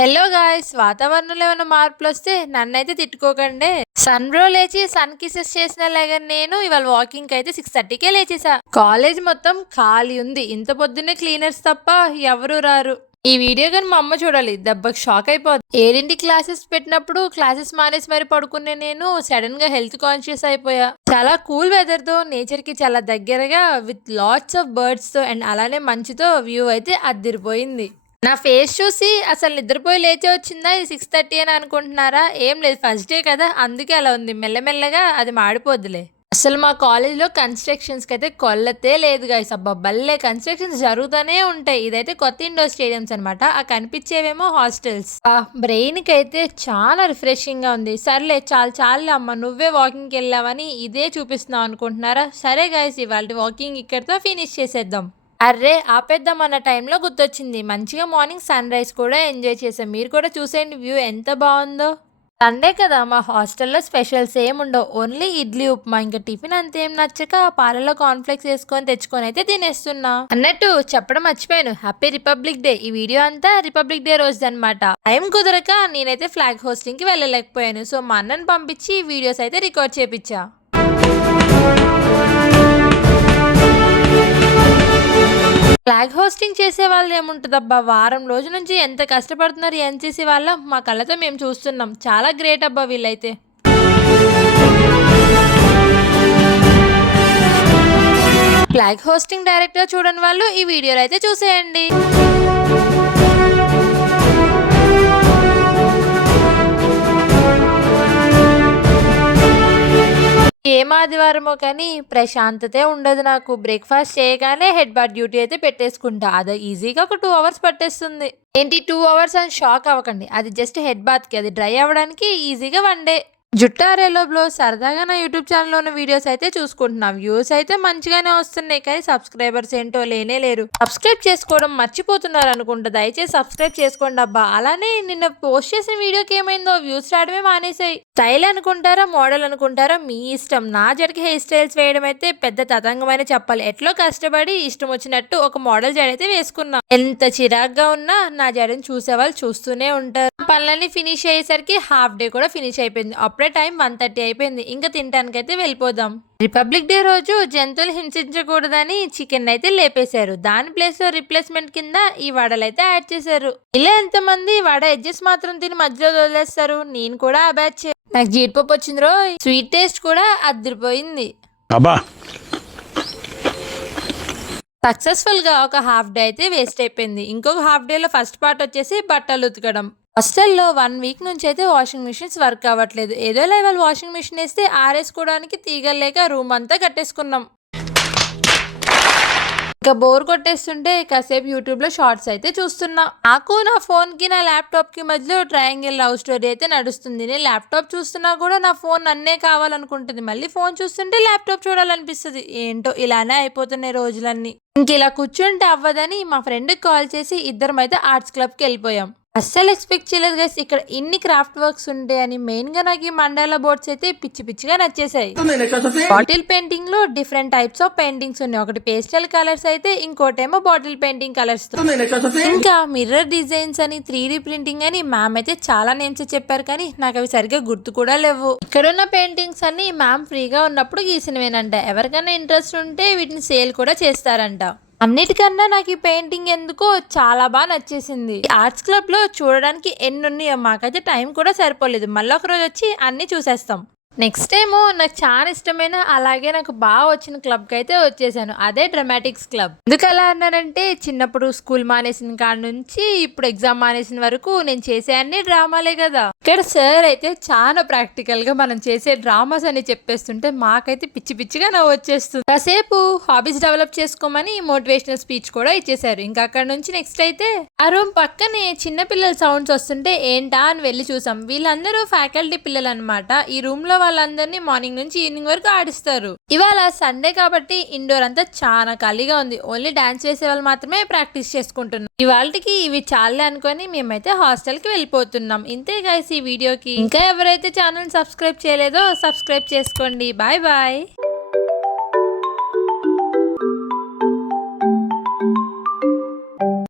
Hello guys, వాతావరణంలో ఏమైనా మార్పులు వస్తే నన్నైతే తిట్టుకోకండి. సన్ బ్రో లేచి సన్ కిసెస్ చేసిన లేక నేను ఇవాళ వాకింగ్ అయితే 6:30కే లేచేసా. కాలేజ్ మొత్తం ఖాళీ ఉంది. ఇంత పొద్దున్నే క్లీనర్స్ తప్ప ఎవరు రారు. ఈ వీడియో కానీ మా అమ్మ చూడాలి, దెబ్బకి షాక్ అయిపోద్ది. 7 క్లాసెస్ పెట్టినప్పుడు క్లాసెస్ మానేసి మరి పడుకునే నేను సడన్ గా హెల్త్ కాన్షియస్ అయిపోయా. చాలా కూల్ వెదర్ తో, నేచర్ కి చాలా దగ్గరగా, విత్ లాట్స్ ఆఫ్ బర్డ్స్ తో అండ్ అలానే మంచుతో వ్యూ అయితే అద్దిరిపోయింది. నా ఫేస్ చూసి అసలు నిద్రపోయి లేచే వచ్చిందా ఈ 6:30 అని అనుకుంటున్నారా? ఏం లేదు, ఫస్ట్ డే కదా అందుకే అలా ఉంది. మెల్లమెల్లగా అది మాడిపోద్దులే. అసలు మా కాలేజ్లో కన్స్ట్రక్షన్స్కి అయితే కొల్లతే లేదు గాయ్స్. అబ్బా భలే కన్స్ట్రక్షన్స్ జరుగుతూనే ఉంటాయి. ఇదైతే కొత్త ఇండోర్ స్టేడియంస్ అనమాట. ఆ కనిపించేవేమో హాస్టల్స్. బ్రెయిన్కి అయితే చాలా రిఫ్రెషింగ్గా ఉంది. సర్లే చాలు అమ్మ, నువ్వే వాకింగ్కి వెళ్ళావని ఇదే చూపిస్తున్నావు అనుకుంటున్నారా? సరే గాయ్స్, ఇవాళ వాకింగ్ ఇక్కడితో ఫినిష్ చేసేద్దాం. అర్రే ఆపేద్దాం అన్న టైంలో గుర్తొచ్చింది, మంచిగా మార్నింగ్ సన్ రైజ్ కూడా ఎంజాయ్ చేసాం. మీరు కూడా చూసేయండి వ్యూ ఎంత బాగుందో. సండే కదా, మా హాస్టల్లో స్పెషల్స్ ఏముండవు, ఓన్లీ ఇడ్లీ ఉప్మా. ఇంకా టిఫిన్ అంతేం నచ్చక పాలలో కార్న్ఫ్లెక్స్ వేసుకొని తెచ్చుకొని అయితే తినేస్తున్నా. అన్నట్టు చెప్పడం మర్చిపోయాను, హ్యాపీ రిపబ్లిక్ డే. ఈ వీడియో అంతా రిపబ్లిక్ డే రోజు అనమాట. టైం కుదరక నేనైతే ఫ్లాగ్ హోస్టింగ్ కి వెళ్ళలేకపోయాను. సో మా అన్నని పంపించి వీడియోస్ అయితే రికార్డ్ చేపించా. ఫ్లాగ్ హోస్టింగ్ చేసే వాళ్ళు ఏముంటుందబ్బా, వారం రోజుల నుంచి ఎంత కష్టపడుతున్నారు ఎన్సీసీ వాళ్ళ, మా కళ్ళతో మేము చూస్తున్నాం. చాలా గ్రేట్ అబ్బా వీళ్ళైతే. ఫ్లాగ్ హోస్టింగ్ డైరెక్ట్గా చూడని వాళ్ళు ఈ వీడియోలో అయితే చూసేయండి. ఏం ఆదివారమో కానీ ప్రశాంతతే ఉండదు నాకు. బ్రేక్ఫాస్ట్ చేయగానే హెడ్ బాత్ డ్యూటీ అయితే పెట్టేసుకుంటా. అది ఈజీగా ఒక 2 hours పట్టేస్తుంది. ఏంటి 2 hours అని షాక్ అవ్వకండి, అది జస్ట్ హెడ్ బాత్కి. అది డ్రై అవ్వడానికి ఈజీగా 1 day. జుట్టారేలో బ్లో సరదాగా నా యూట్యూబ్ ఛానల్లో ఉన్న వీడియోస్ అయితే చూసుకుంటున్నా. వ్యూస్ అయితే మంచిగానే వస్తున్నాయి, కానీ సబ్స్క్రైబర్స్ ఏంటో లేనే లేరు. సబ్స్క్రైబ్ చేసుకోవడం మర్చిపోతున్నారు అనుకుంటా. దయచేసి సబ్స్క్రైబ్ చేసుకోండి అబ్బా. అలానే నిన్న పోస్ట్ చేసిన వీడియోకి ఏమైందో, వ్యూస్ రావడమే మానేసాయి. స్టైల్ అనుకుంటారా, మోడల్ అనుకుంటారా, మీ ఇష్టం. నా జడకి హెయిర్ స్టైల్స్ వేయడం అయితే పెద్ద తతంగమైన చెప్పాలి. ఎట్లో కష్టపడి ఇష్టం వచ్చినట్టు ఒక మోడల్ జడ అయితే వేసుకున్నా. ఎంత చిరాగ్గా ఉన్నా నా జడని చూసే వాళ్ళు చూస్తూనే ఉంటారు. పనులన్నీ ఫినిష్ అయ్యేసరికి హాఫ్ డే కూడా ఫినిష్ అయిపోయింది. అప్పుడే టైం 1:30 అయిపోయింది. ఇంకా తినడానికైతే వెళ్ళిపోదాం. రిపబ్లిక్ డే రోజు జంతువులు హింసించకూడదని చికెన్ అయితే లేపేశారు. దాని ప్లేస్ లో రిప్లేస్మెంట్ కింద ఈ వడలు అయితే యాడ్ చేశారు. ఇలా ఎంతమంది వడ ఎడ్జెస్ మాత్రం తిని మధ్యలో వదిలేస్తారు? నేను కూడా ఆ బ్యాచ్. నాకు జీడిపప్పు వచ్చింది రో, స్వీట్ టేస్ట్ కూడా అదిరిపోయింది. సక్సెస్ఫుల్ గా ఒక హాఫ్ డే అయితే వేస్ట్ అయిపోయింది. ఇంకొక హాఫ్ డే లో ఫస్ట్ పార్ట్ వచ్చేసి బట్టలు ఉతకడం. హాస్టల్లో 1 week నుంచి అయితే వాషింగ్ మిషన్స్ వర్క్ అవ్వట్లేదు. ఏదో లెవెల్ వాషింగ్ మిషన్ వేస్తే ఆరేసుకోవడానికి తీగలేక రూమ్ అంతా కట్టేసుకున్నాం. ఇంకా బోర్ కొట్టేస్తుంటే కాసేపు యూట్యూబ్ లో షార్ట్స్ అయితే చూస్తున్నా. నాకు నా ఫోన్ కి నా ల్యాప్టాప్ కి మధ్యలో ట్రయాంగిల్ లవ్ స్టోరీ అయితే నడుస్తుంది. నేను ల్యాప్టాప్ చూస్తున్నా కూడా నా ఫోన్ నన్నే కావాలనుకుంటుంది. మళ్ళీ ఫోన్ చూస్తుంటే ల్యాప్టాప్ చూడాలనిపిస్తుంది. ఏంటో ఇలానే అయిపోతున్నాయి రోజులన్నీ. ఇంక ఇలా కూర్చుంటే అవ్వదని మా ఫ్రెండ్కి కాల్ చేసి ఇద్దరం అయితే ఆర్ట్స్ క్లబ్కి వెళ్ళిపోయాం. అస్సలు ఎక్స్పెక్ట్ చేయలేదు గైస్, ఇక్కడ ఇన్ని క్రాఫ్ట్ వర్క్స్ ఉంటాయని. మెయిన్ గా నాకు ఈ మండాలా బోర్డ్స్ అయితే పిచ్చి పిచ్చిగా నచ్చేసాయి. బాటిల్ పెయింటింగ్ లో డిఫరెంట్ టైప్స్ ఆఫ్ పెయింటింగ్స్ ఉన్నాయి. ఒకటి పేస్టల్ కలర్స్ అయితే, ఇంకోటేమో బాటిల్ పెయింటింగ్ కలర్స్ తో, ఇంకా మిర్రర్ డిజైన్స్ అని, 3D ప్రింటింగ్ అని మ్యామ్ అయితే చాలా నేమ్స్ చెప్పారు, కానీ నాకు అవి సరిగ్గా గుర్తు కూడా లేవు. ఇక్కడున్న పెయింటింగ్స్ అన్ని మ్యామ్ ఫ్రీగా ఉన్నప్పుడు గీసినవేనంట. ఎవరికైనా ఇంట్రెస్ట్ ఉంటే వీటిని సేల్ కూడా చేస్తారంట. అన్నిటికన్నా నాకు ఈ పెయింటింగ్ ఎందుకో చాలా బాగా నచ్చేసింది. ఆర్ట్స్ క్లబ్ లో చూడడానికి ఎన్ని ఉన్నాయో, మాకైతే టైం కూడా సరిపోలేదు. మళ్ళీ ఒక రోజు వచ్చి అన్ని చూసేస్తాం. నెక్స్ట్ టైము నాకు చాలా ఇష్టమైన, అలాగే నాకు బాగా వచ్చిన క్లబ్కి అయితే వచ్చేసాను. అదే డ్రామాటిక్స్ క్లబ్. ఎందుకు అలా అన్నానంటే, చిన్నప్పుడు స్కూల్ మానేసిన కాడ నుంచి ఇప్పుడు ఎగ్జామ్ మానేసిన వరకు నేను చేసే అన్ని డ్రామాలే కదా. ఇక్కడ సార్ అయితే చాలా ప్రాక్టికల్ గా మనం చేసే డ్రామాస్ అని చెప్పేస్తుంటే మాకైతే పిచ్చి పిచ్చిగా నవ్వు వచ్చేస్తుంది. కాసేపు హాబీస్ డెవలప్ చేసుకోమని మోటివేషనల్ స్పీచ్ కూడా ఇచ్చేసారు. ఇంకా అక్కడ నుంచి నెక్స్ట్ అయితే ఆ రూమ్ పక్కనే చిన్నపిల్లల సౌండ్స్ వస్తుంటే ఏంటా అని వెళ్ళి చూసాం. వీళ్ళందరూ ఫ్యాకల్టీ పిల్లలు అనమాట. ఈ రూమ్ లో వాళ్ళందరినీ మార్నింగ్ నుంచి ఈవినింగ్ వరకు ఆడిస్తారు. ఇవాళ సండే కాబట్టి ఇండోర్ అంతా చాలా ఖాళీగా ఉంది. ఓన్లీ డాన్స్ చేసే వాళ్ళు మాత్రమే ప్రాక్టీస్ చేసుకుంటున్నాం. ఇవాళకి ఇవి చాలే అనుకొని మేమైతే హాస్టల్ కి వెళ్ళిపోతున్నాం. ఇంతే గైస్ ఈ వీడియోకి. ఇంకా ఎవరైతే ఛానల్ సబ్స్క్రైబ్ చేయలేదో సబ్స్క్రైబ్ చేసుకోండి. Bye bye.